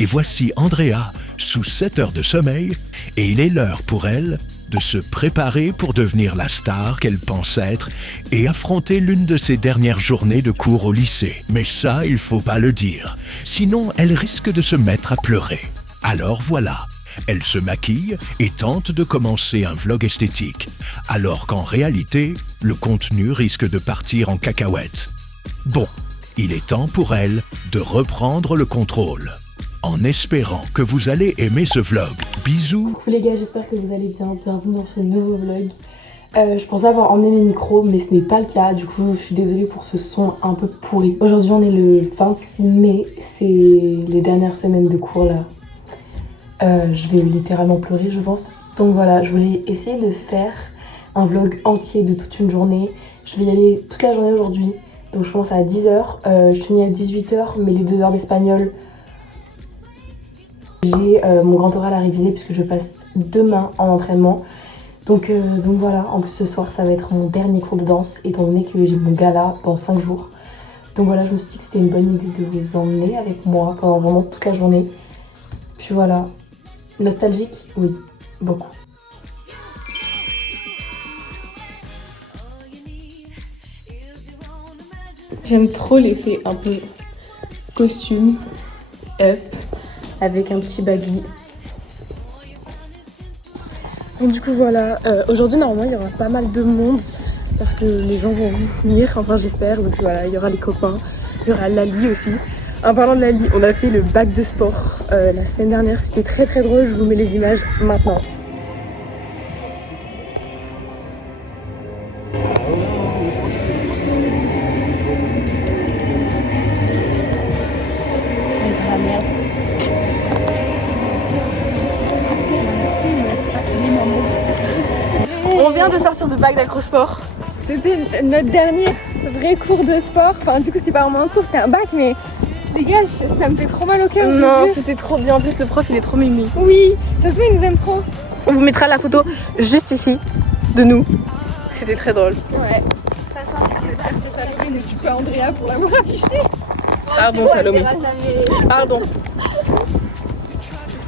Et voici Andrea sous 7 heures de sommeil et il est l'heure pour elle de se préparer pour devenir la star qu'elle pense être et affronter l'une de ses dernières journées de cours au lycée. Mais ça, il faut pas le dire, sinon elle risque de se mettre à pleurer. Alors voilà, elle se maquille et tente de commencer un vlog esthétique, alors qu'en réalité, le contenu risque de partir en cacahuète. Bon, il est temps pour elle de reprendre le contrôle. En espérant que vous allez aimer ce vlog. Bisous. Coucou les gars, j'espère que vous allez bien. Bienvenue dans ce nouveau vlog. Je pensais avoir emmené mes micros, mais ce n'est pas le cas. Du coup, je suis désolée pour ce son un peu pourri. Aujourd'hui, on est le 26 mai. C'est les dernières semaines de cours là. Je vais littéralement pleurer, je pense. Donc voilà, je voulais essayer de faire un vlog entier de toute une journée. Je vais y aller toute la journée aujourd'hui. Donc je commence à 10h. Je finis à 18h, mais les 2 heures d'espagnol... J'ai mon grand oral à réviser puisque je passe demain en entraînement. Donc voilà, en plus ce soir ça va être mon dernier cours de danse étant donné que j'ai mon gala dans 5 jours. Donc voilà, je me suis dit que c'était une bonne idée de vous emmener avec moi pendant vraiment toute la journée. Puis voilà, nostalgique? Oui, beaucoup. J'aime trop l'effet un peu costume, up, avec un petit baggy. Donc du coup voilà, aujourd'hui normalement il y aura pas mal de monde parce que les gens vont venir, enfin j'espère. Donc voilà, il y aura les copains, il y aura Lali aussi. En parlant de Lali, on a fait le bac de sport la semaine dernière, c'était très très drôle, je vous mets les images maintenant. On vient de sortir de bac d'acrosport. C'était notre dernier vrai cours de sport. Enfin, du coup, c'était pas vraiment un cours, c'était un bac, mais les gars, ça me fait trop mal au cœur. Non, c'était trop bien. En plus, le prof, il est trop mimi. Oui, ça se voit, il nous aime trop. On vous mettra la photo juste ici de nous. C'était très drôle. Ouais. De toute façon, j'espère que Salomé ne tue pas Andrea pour l'avoir affiché. Pardon, Salomé. Pardon.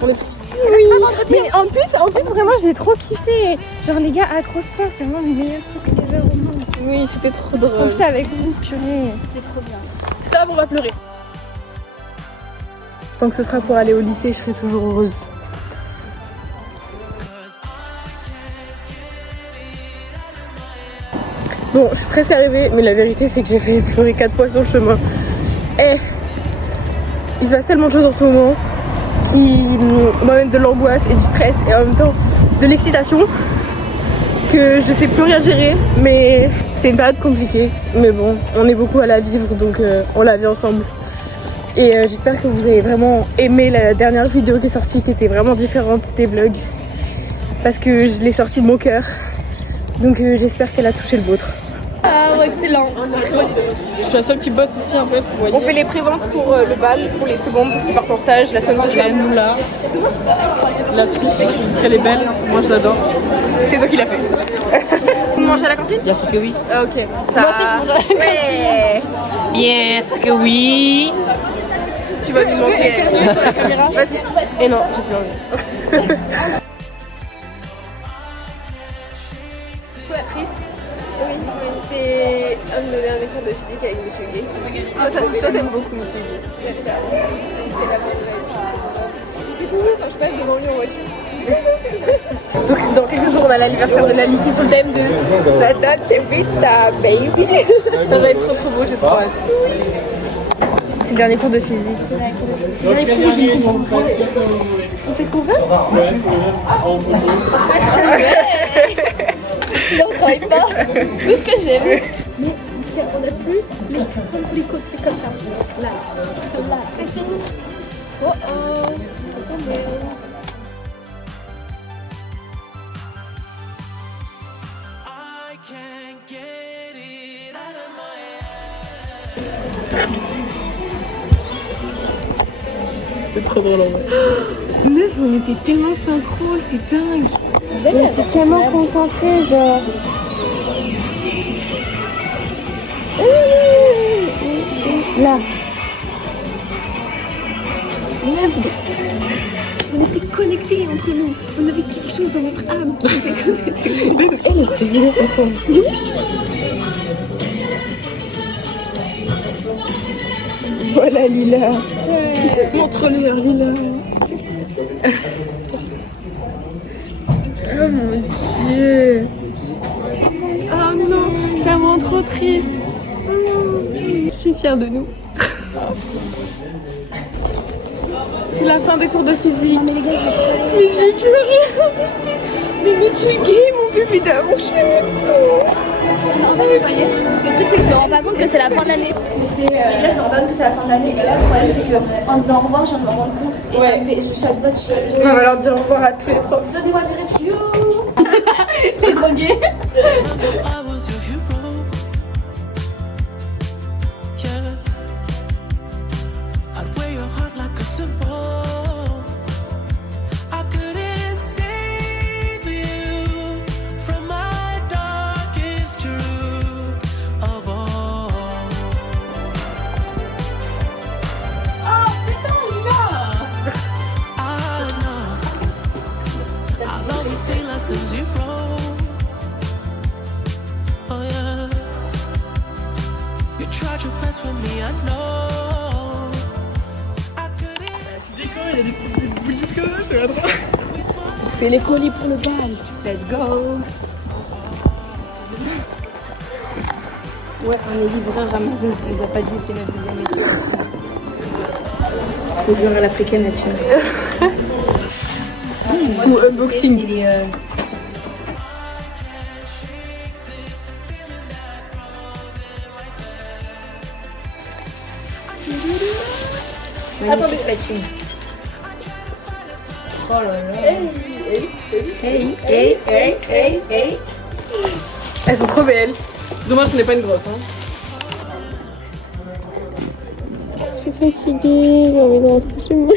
On est triste. Oui, mais en plus vraiment j'ai trop kiffé. Genre les gars, acrosport, c'est vraiment le meilleur truc ever au monde. Oui, c'était trop drôle. En plus avec vous, purée, c'était trop bien. Stop, on va pleurer. Tant que ce sera pour aller au lycée, je serai toujours heureuse. Bon, je suis presque arrivée, mais la vérité c'est que j'ai fait pleurer 4 fois sur le chemin. Et il se passe tellement de choses en ce moment qui m'amène de l'angoisse et du stress et en même temps de l'excitation que je sais plus rien gérer, mais c'est une période compliquée, mais bon, on est beaucoup à la vivre, donc on la vit ensemble. Et j'espère que vous avez vraiment aimé la dernière vidéo qui est sortie, qui était vraiment différente des vlogs, parce que je l'ai sortie de mon cœur, donc j'espère qu'elle a touché le vôtre. Ah ouais, excellent. Je suis la seule qui bosse ici en fait. On fait les préventes pour le bal, pour les secondes, parce qu'ils partent en stage la semaine prochaine. Nous là, l'affiche, je ferai les belles, moi je l'adore. C'est toi qui l'as fait. Vous mangez à la cantine? Bien sûr que oui. Ah, ok. Ça... Moi aussi je mange à la cantine. Ouais. Bien sûr que oui. Tu vas nous manquer sur la caméra. Vas-y. Et non, j'ai plus envie. Triste. Oui, c'est un de nos derniers cours de physique avec Monsieur Gay. Toi t'aimes beaucoup Monsieur Gay. C'est la bonne nouvelle. Du coup, quand je passe devant lui en voiture. Donc dans quelques jours on a l'anniversaire de Lali qui est sur le thème de la Dolce Vita, baby. Ça va être trop trop beau, j'ai trop hâte. C'est le dernier cours de physique. On fait ce qu'on veut? Non, on travaille pas. Tout ce que j'aime. Mais on n'a plus les copier comme ça. Là, ceux-là, c'est fini. Oh oh. C'est trop drôle en vrai. Meuf, on était tellement synchro, c'est dingue. On était tellement concentrés, genre. Là. On était connectés entre nous. On avait quelque chose dans notre âme qui s'est connecté. Elle est sujet, c'est quoi? Voilà Lila. Ouais. Montre-leur Lila. Oh mon dieu. Oh non, ça me rend trop triste. Je suis fière de nous. C'est la fin des cours de physique. Mais les gars, Mais je vais pleurer. Mais monsieur Gay, mon bébé d'amour, je l'aime trop. le truc, c'est que je me rends pas compte que c'est la fin de l'année. Déjà, je me rends pas compte que c'est la fin de l'année. Et là, le problème, c'est qu'en disant au revoir, je viens de me rendre compte. Et Ouais. ça me fait chaque fois que On va leur dire au revoir à tous les profs. Donnez-moi du rescue. Les drogués. I was your hero. Yeah. I'd wear your heart like a symbol. I couldn't save you from my darkest truth of all. Oh putain, Lila! I know I'll always be less than zero. Oh yeah. You tried your best for me, I know. I couldn't. Déco, il y a des petites boules disco sur la droite. Fais les colis pour le bal. Let's go. Ouais, on est livreur Amazon, tu nous as pas dit, c'est notre deuxième équipe. Faut jouer à l'africaine là-dessus. Sous unboxing. Il est, Attendez. Oh là là. Hey, hey, hey, hey, hey. Elles sont trop belles. Dommage qu'on n'est pas une grosse, hein. Je suis fatiguée, j'ai envie de rentrer chez moi.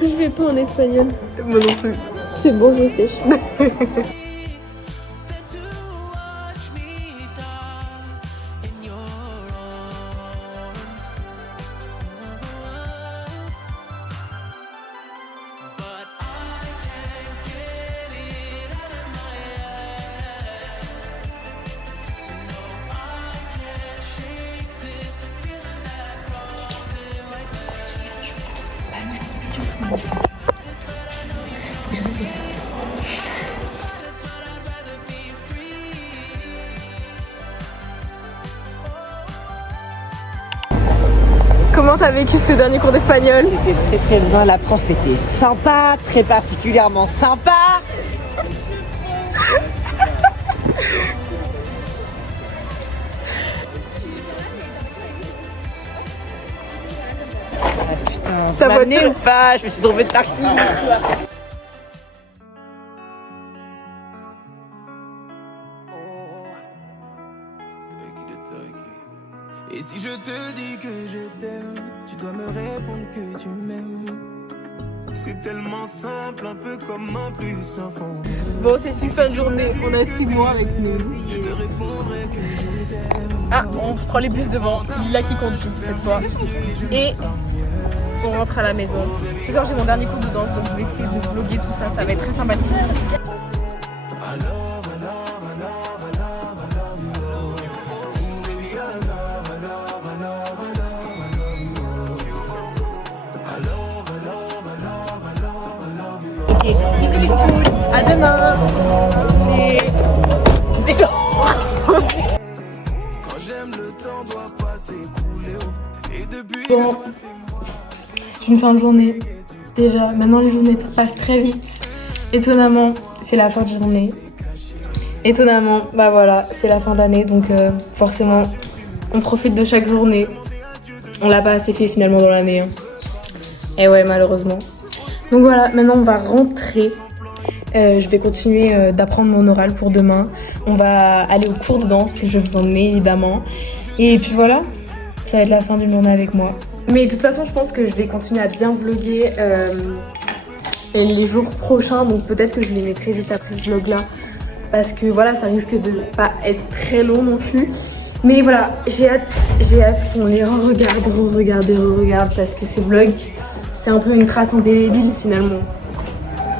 Je vais pas en espagnol. Moi non plus. C'est bon, je sèche. Watch me die in your arms. But I can't get it out of my head. No, I can't shake this feeling that crawls in my Comment t'as vécu ce dernier cours d'espagnol? C'était très bien, la prof était sympa, très particulièrement sympa. Ah putain, Ta vous m'amenez voiture. ou pas? Je me suis trompée de parking. Et si je te dis que je t'aime, tu dois me répondre que tu m'aimes. C'est tellement simple, un peu comme un plus enfant. Bon, c'est une fin de journée. On a 6 mois avec nous. Je te répondrai que je t'aime. Ah, on prend les bus devant. C'est Lila qui conduit cette fois. Et on rentre à la maison. Ce soir, j'ai mon dernier cours de danse, donc je vais essayer de vlogger tout ça. Ça va être très sympathique. Ok, bisous les fous, à demain. Et... Quand j'aime, le temps doit pas s'écouler. Et depuis. Bon, c'est une fin de journée. Déjà, maintenant les journées passent très vite. Étonnamment, c'est la fin de journée. Étonnamment, bah voilà, c'est la fin d'année, donc forcément, on profite de chaque journée. On l'a pas assez fait finalement dans l'année. Hein. Et ouais, malheureusement. Donc voilà, maintenant on va rentrer. Je vais continuer d'apprendre mon oral pour demain. On va aller au cours de danse et je vous emmène évidemment. Et puis voilà, ça va être la fin d'une journée avec moi. Mais de toute façon, je pense que je vais continuer à bien vlogger les jours prochains. Donc peut-être que je les mettrai juste après ce vlog là. Parce que voilà, ça risque de pas être très long non plus. Mais voilà, j'ai hâte qu'on les re-regarde parce que ces vlogs, c'est un peu une trace indélébile finalement.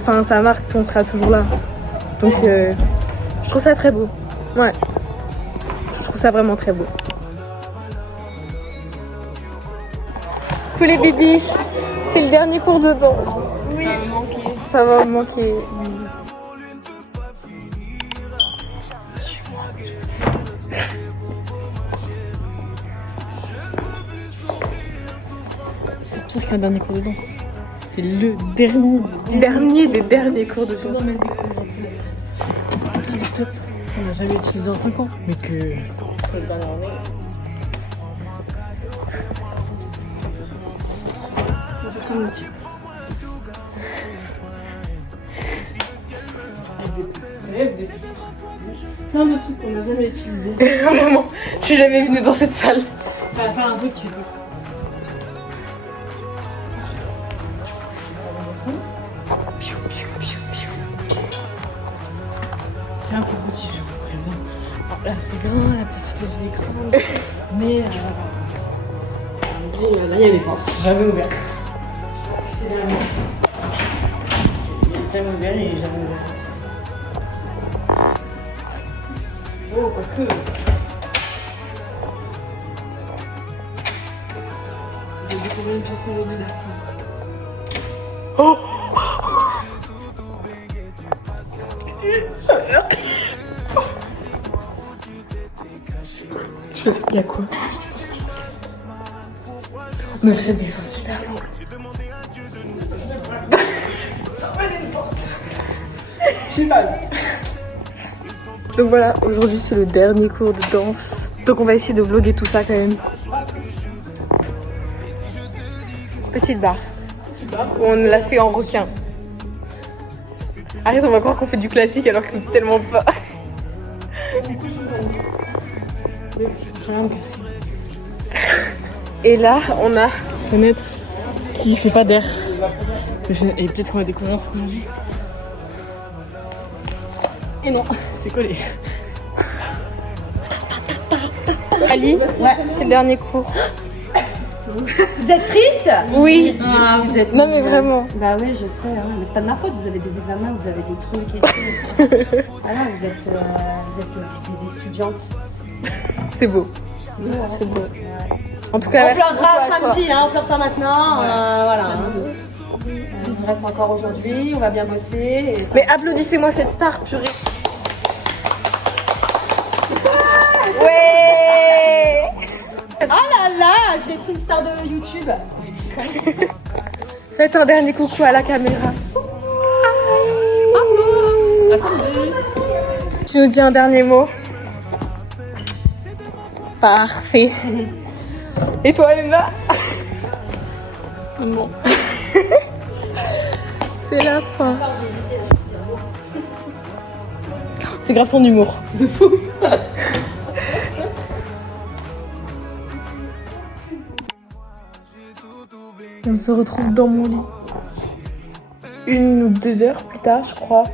Enfin, ça marque qu'on sera toujours là. Donc, je trouve ça très beau. Ouais. Je trouve ça vraiment très beau. Tous les bibiches, c'est le dernier cours de danse. Oui. Ça va me manquer. Oui. C'est pire qu'un dernier cours de danse. C'est le dernier. Dernier des derniers cours de danse. Petit stop. On n'a jamais utilisé en 5 ans. Mais que. Non, mais truc qu'on n'a jamais utilisé. Vraiment, je suis jamais venue dans cette salle. Ça va faire un truc qui est beau. Tiens, un peu petit, je vous préviens. Alors là, c'est grand, la petite soufflerie est grande. Mais là, il y a des portes. C'est jamais ouvert. C'est jamais ouvert. Il est jamais ouvert et il est jamais ouvert. Oh, pas que. J'ai découvert une chanson de Darty. Il y a quoi? Mais c'est des sons super longs. J'ai mal. Donc voilà, aujourd'hui c'est le dernier cours de danse. Donc on va essayer de vlogger tout ça quand même. Petite barre. On l'a fait en requin. Arrête, on va croire qu'on fait du classique alors que tellement pas. Et là, on a Fenêtre qui fait pas d'air. Et peut-être qu'on va découvrir un truc aujourd'hui. Et non, c'est collé. Ali, c'est le dernier cours. Vous êtes triste? Oui. Ah, vous êtes. Non mais vraiment. Bah oui, je sais, hein, mais c'est pas de ma faute. Vous avez des examens, vous avez des trucs et tout. Voilà, vous êtes des étudiantes. C'est beau. C'est beau, hein. C'est beau. En tout cas, On merci pleurera beaucoup à toi. samedi, hein, on pleure pas maintenant. Voilà. Hein. Il reste encore aujourd'hui, on va bien bosser. Et ça... Mais applaudissez-moi cette star, purée. Ouais. Oh là là, je vais être une star de YouTube. Faites un dernier coucou à la caméra. Tu nous dis un dernier mot? Parfait. Et toi, Léna? Non. C'est la fin. C'est grave ton humour. De fou. On se retrouve dans mon lit. 1 ou 2 heures plus tard, je crois.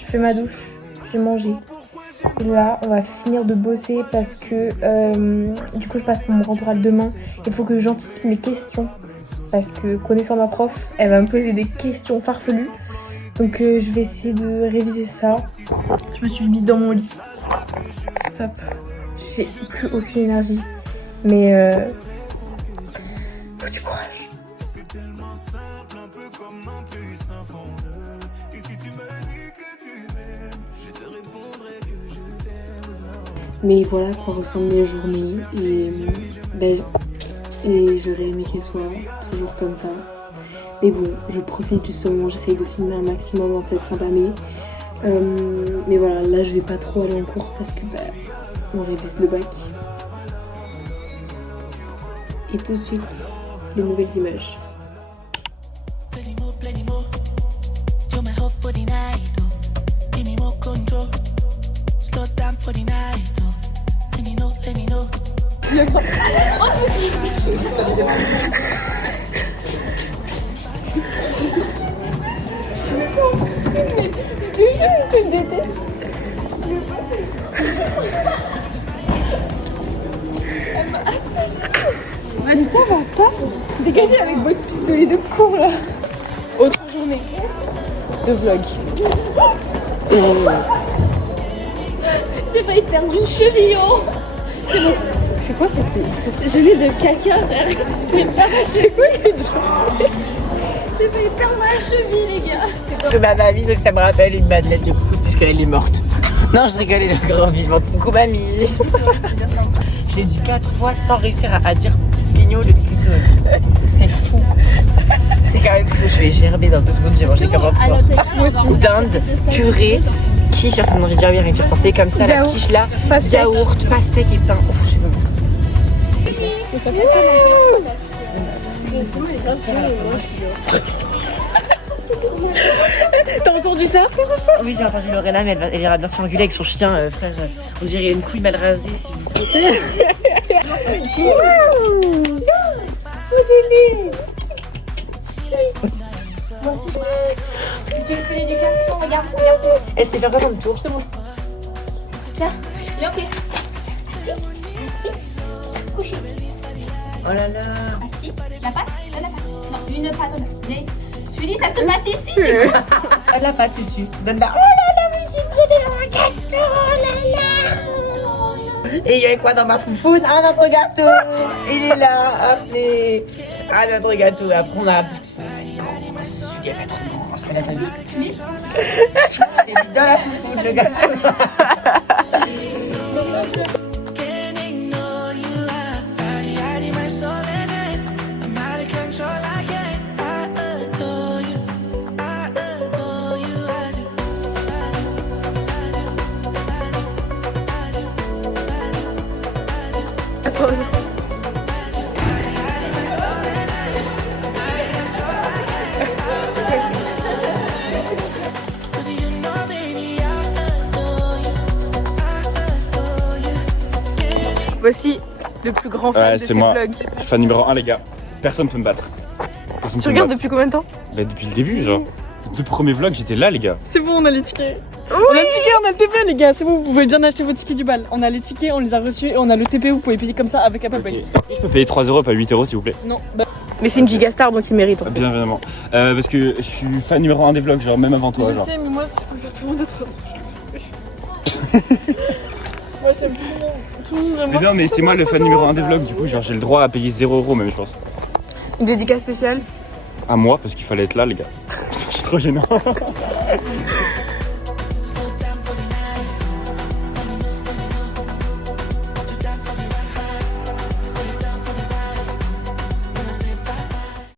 Je fais ma douche, j'ai mangé. Et là, on va finir de bosser parce que du coup, je passe pour mon rentoral demain. Il faut que j'anticipe mes questions. Parce que connaissant ma prof, elle va me poser des questions farfelues. Donc je vais essayer de réviser ça. Je me suis mis dans mon lit. Stop. J'ai plus aucune énergie. Mais faut du courage. Mais voilà à quoi ressemblent mes journées et j'aurais aimé qu'elles soient toujours comme ça. Mais bon, je profite justement, j'essaye de filmer un maximum en cette fin d'année. Mais voilà, là je vais pas trop aller en cours parce que on révise le bac. Et tout de suite, les nouvelles images. Mais ça va pas. Dégagez avec votre pistolet de con là. Autre journée de vlog. J'ai failli perdre une cheville. Oh. C'est bon. C'est quoi cette J'ai mis de caca derrière. J'ai pas ma cheville. J'ai failli perdre ma cheville, les gars. De ma mamie, donc ça me rappelle une madeleine de proust puisqu'elle est morte. Non, je rigolais, le grand vivante. Coucou mamie. Je l'ai dit 4 fois sans réussir à dire pignon le clitoris. C'est fou. C'est quand même fou. Je vais gerber dans 2 secondes. J'ai mangé comme un porc. Dinde, purée, quiche, ça me déjà bien rien que j'y repensais comme ça, la quiche là, yaourt, pastèque et pain. Oh, je sais pas. Ça sent ça. T'as entendu ça? Oui, j'ai entendu Lorena, mais elle ira bien s'engueuler avec son chien, frère. On dirait une couille mal rasée, s'il vous plaît. Voici. Tu fais l'éducation, regarde, regarde. Elle s'est fait quoi dans le tour? Je te montre. Là, viens, ok. Assis, assis, couché. Oh là là. Assis, la patte, la patte. Non, une patte. Je lui dis, ça se passe ici. Donne la pâte dessus. Donne-la. Oh là là, mais j'ai pris des gâteaux, oh là là. Et il y a quoi dans ma foufoune? Ah, notre gâteau. Il est là, appelé. Ah, notre gâteau. Après, on a... Il y avait trop de France, elle a pas dit. J'ai mis dans la foufoune, le gâteau. Can't ignore you. Hiding my soul in it. I'm out of control. I can't. I adore you. I adore you. I do. Cause you know, baby, I adore you. I adore you. Voici le plus grand fan Ouais, de c'est ces moi. vlogs. Fan numéro 1 les gars. Personne peut me battre. Tu regardes depuis combien de temps? Bah, depuis le début genre. Le premier vlog j'étais là les gars. C'est bon, on a les tickets. On a le ticket, on a le TP, les gars. C'est bon, vous pouvez bien acheter vos tickets du bal. On a les tickets, on les a reçus et on a le TP. Vous pouvez payer comme ça avec Apple Pay. Est-ce que je peux payer 3 €, pas 8 € s'il vous plaît? Non, bah, Mais c'est une gigastar donc il mérite. Bien évidemment. Parce que je suis fan numéro 1 des vlogs, genre même avant toi. je Genre. sais, mais moi, si je peux faire tout le monde être moi, j'aime tout le monde. Tout le monde aime Mais moi. non mais c'est moi le fan numéro 1 des vlogs, du coup genre j'ai le droit à payer 0 € même je pense. Une dédicace spéciale. À moi parce qu'il fallait être là les gars. Je suis trop gênant.